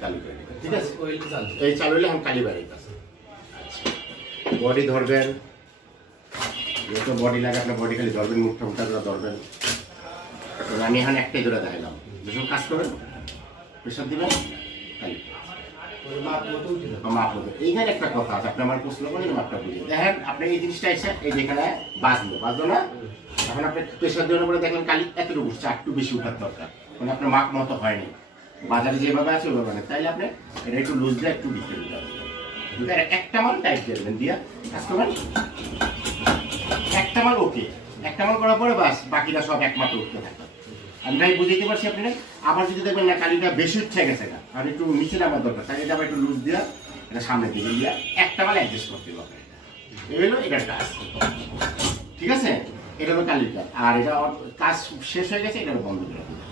চালু করে দেবেন, ঠিক আছে? এই চালু হলে এখন কালি বাইরে আছে। আচ্ছা, বডি ধরবেন, যেহেতু বডি লাগে আপনার বডি খালি ধরবেন, মুখটা মুখটা করে ধরবেন। আমি এখন একটাই ধরে দেখালাম, যখন কাজ করবেন প্রেশার দিবেন খালি মাপ হবে। এইখানে একটা কথা আছে, আপনি আমার প্রশ্ন করেন মাপটা বুঝিয়ে দেখেন। আপনি এই জিনিসটা এসে এই যেখানে বাজলো না, এখন আপনি প্রেশার দেওয়ার পরে দেখলেন কালি এতটুকু উঠছে, একটু বেশি উঠার দরকার, মানে আপনার মাপ মতো হয়নি, বাজারে যেভাবে আছে ওইভাবে না। তাইলে আপনি এটা একটু লুজ দিয়ে একটু ভিতরে দিতে হবে। একটা মাল টাইট দেবেন দিয়া কাজ করবেন, একটা মাল ওকে, একটা মাল করার পরে বাস বাকিটা সব একমাত্র উঠতে থাকবে। আমি ভাই বুঝাইতে পারছি আপনি? আবার যদি দেখবেন না কালিটা বেশি উঠে গেছে না, আর একটু নিচে নামার দরকার, তাহলে এটা আবার একটু লুজ দিয়া এটা সামনে দিকে দিয়া একটা মাল অ্যাডজাস্ট করতে হবে। এই হলো এটার কাজ, ঠিক আছে? এটা হলো কালির কাজ। আর এটা কাজ শেষ হয়ে গেছে, এটা বন্ধ করে দেবে।